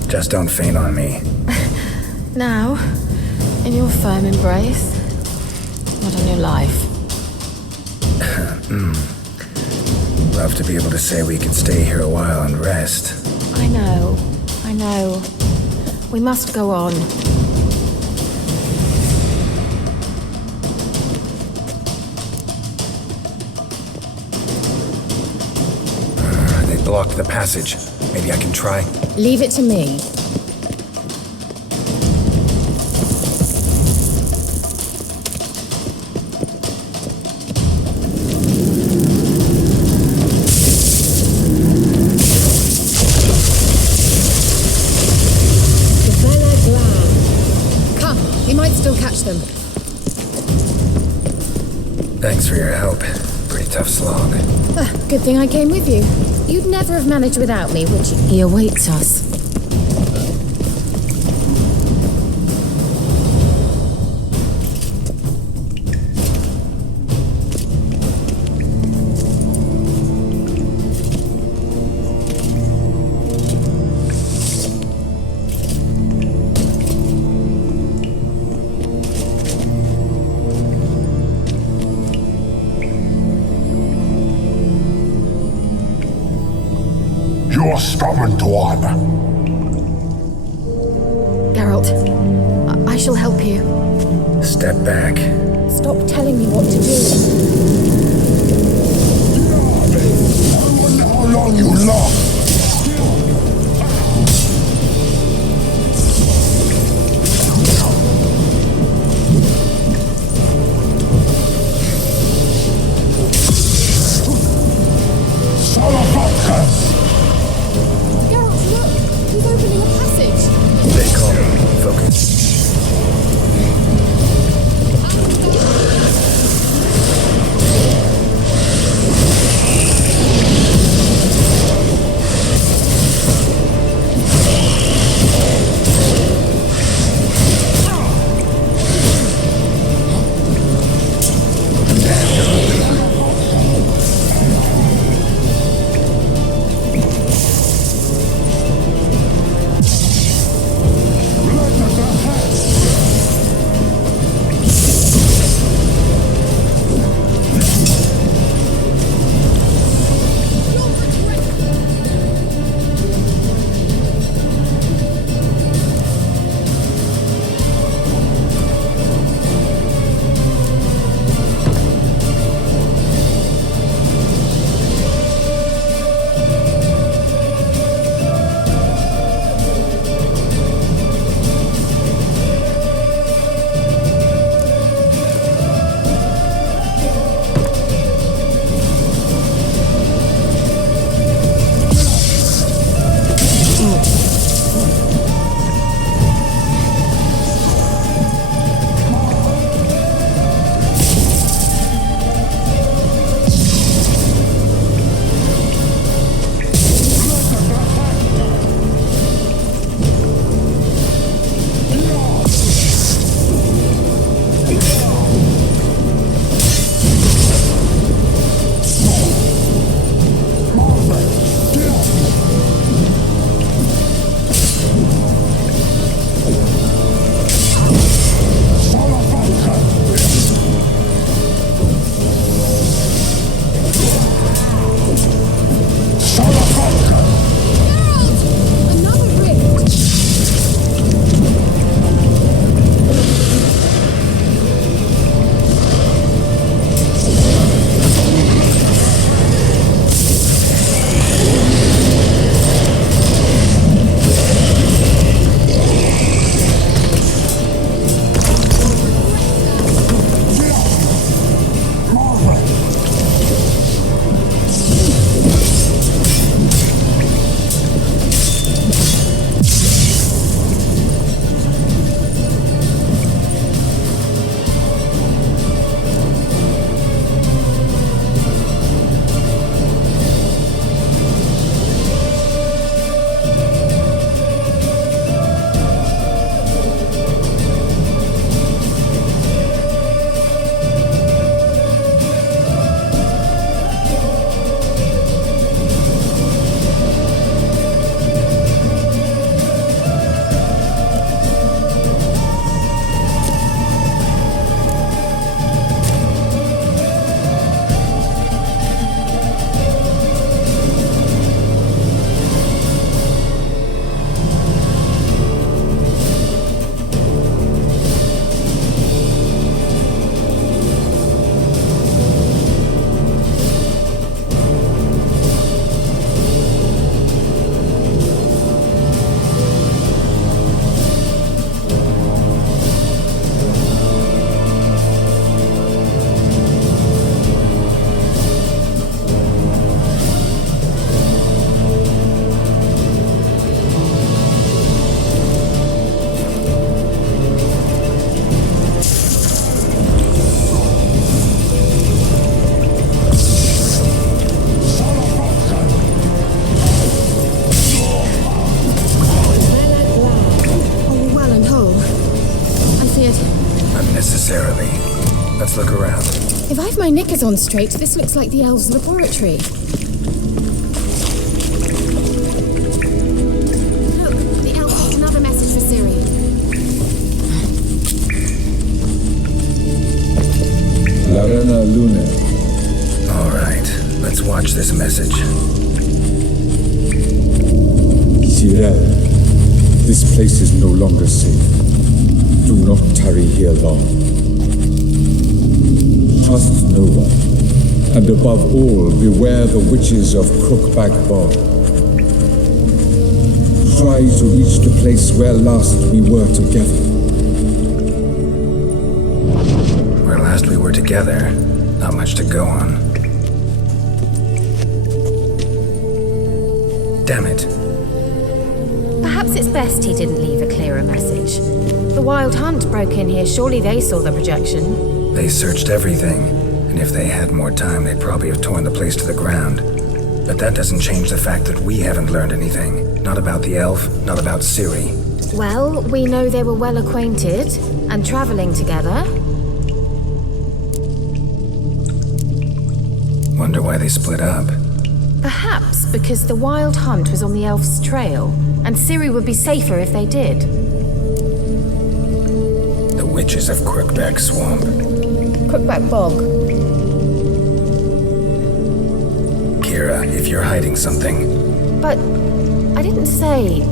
Just don't faint on me. Now, in your firm embrace, what a new life. Love to be able to say we can stay here a while and rest. I know. We must go on. They blocked the passage. Maybe I can try. Leave it to me. Come, we might still catch them. Thanks for your help. Pretty tough slog. Good thing I came with you. You'd never have managed without me, would you? He awaits us. You're a stubborn twat. Geralt, I shall help you. Step back. Stop telling me what to do. I wonder how long you last. He's opening a passage. Stay calm. Focus. Let's look around. If I've my knickers on straight, this looks like the elves' laboratory. Look, the elf left another message for Ciri. Larena Lune. All right, let's watch this message. Cyril, this place is no longer safe. Do not tarry here long. Trust no one, and above all, beware the witches of Crookback Bog. Try to reach the place where last we were together. Where last we were together, not much to go on. Damn it. Perhaps it's best he didn't leave a clearer message. The Wild Hunt broke in here. Surely they saw the projection. They searched everything, and if they had more time, they'd probably have torn the place to the ground. But that doesn't change the fact that we haven't learned anything. Not about the elf, not about Ciri. Well, we know they were well acquainted and traveling together. Wonder why they split up. Perhaps because the Wild Hunt was on the elf's trail, and Ciri would be safer if they did. The witches of Crookback Swamp. Crookback Bog. Kira, if you're hiding something... But I didn't say...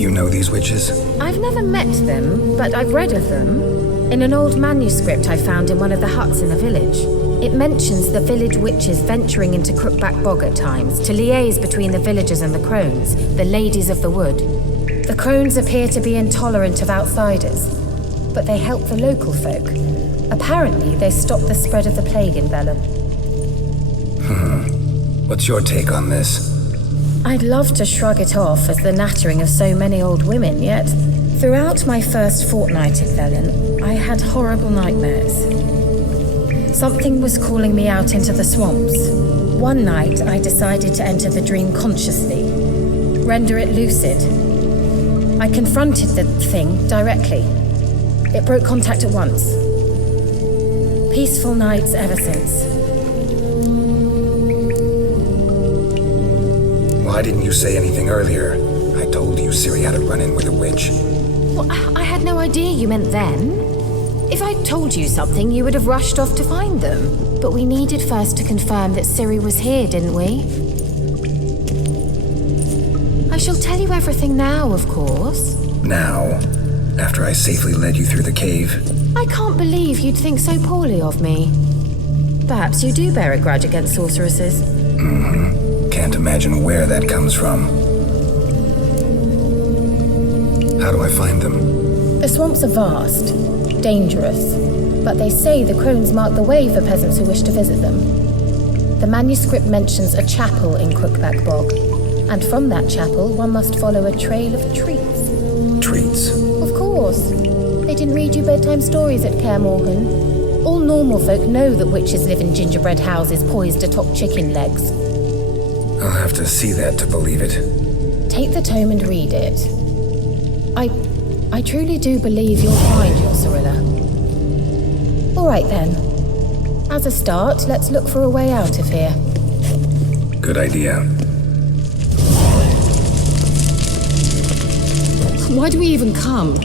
You know these witches? I've never met them, but I've read of them. In an old manuscript I found in one of the huts in the village. It mentions the village witches venturing into Crookback Bog at times to liaise between the villagers and the crones, the ladies of the wood. The crones appear to be intolerant of outsiders, but they help the local folk. Apparently, they stopped the spread of the plague in Vellum. What's your take on this? I'd love to shrug it off as the nattering of so many old women, yet throughout my first fortnight in Vellum, I had horrible nightmares. Something was calling me out into the swamps. One night, I decided to enter the dream consciously, render it lucid. I confronted the thing directly. It broke contact at once. Peaceful nights ever since. Why didn't you say anything earlier? I told you Ciri had a run-in with a witch. Well, I had no idea you meant then. If I'd told you something, you would have rushed off to find them. But we needed first to confirm that Ciri was here, didn't we? I shall tell you everything now, of course. Now? After I safely led you through the cave? I can't believe you'd think so poorly of me. Perhaps you do bear a grudge against sorceresses. Can't imagine where that comes from. How do I find them? The swamps are vast, dangerous, but they say the crones mark the way for peasants who wish to visit them. The manuscript mentions a chapel in Crookback Bog, and from that chapel one must follow a trail of treats. Treats? Of course. They didn't read you bedtime stories at Kaer Morhen. All normal folk know that witches live in gingerbread houses poised atop chicken legs. I'll have to see that to believe it. Take the tome and read it. I truly do believe you'll find your Cirilla. All right then. As a start, let's look for a way out of here. Good idea. Why do we even come?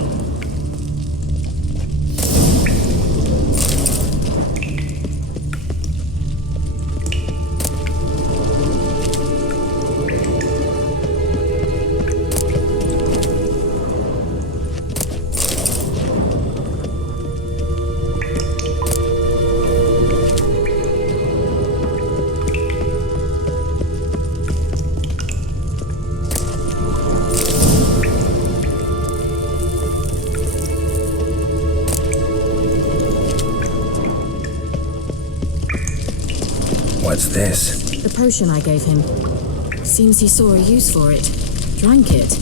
What's this? The potion I gave him. Seems he saw a use for it. Drank it.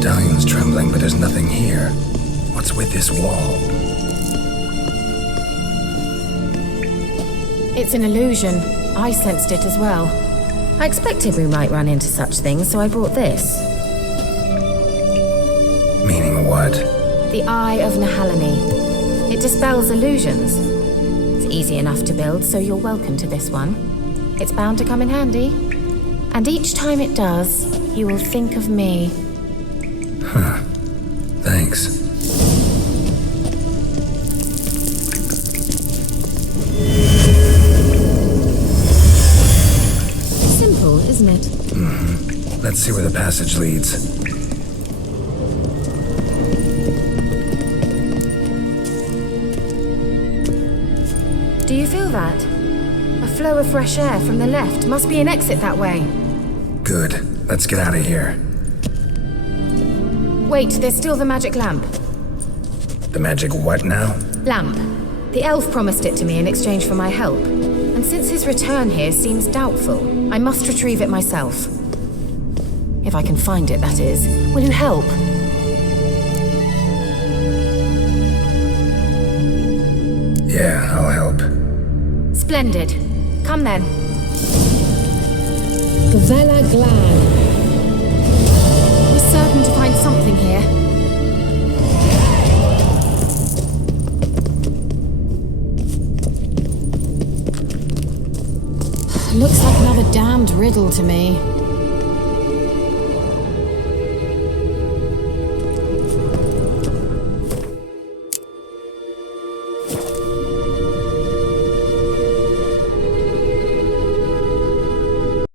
medallion's trembling, but there's nothing here. What's with this wall? It's an illusion. I sensed it as well. I expected we might run into such things, so I brought this. Meaning what? The Eye of Nahalani. It dispels illusions. It's easy enough to build, so you're welcome to this one. It's bound to come in handy. And each time it does, you will think of me. Huh. Thanks. Simple, isn't it? Mm-hmm. Let's see where the passage leads. Do you feel that? A flow of fresh air from the left. Must be an exit that way. Good. Let's get out of here. Wait, there's still the magic lamp. The magic what now? Lamp. The elf promised it to me in exchange for my help. And since his return here seems doubtful, I must retrieve it myself. If I can find it, that is. Will you help? Yeah, I'll help. Splendid. Come then. Gavella Glan. We're certain to find something here. Looks like another damned riddle to me.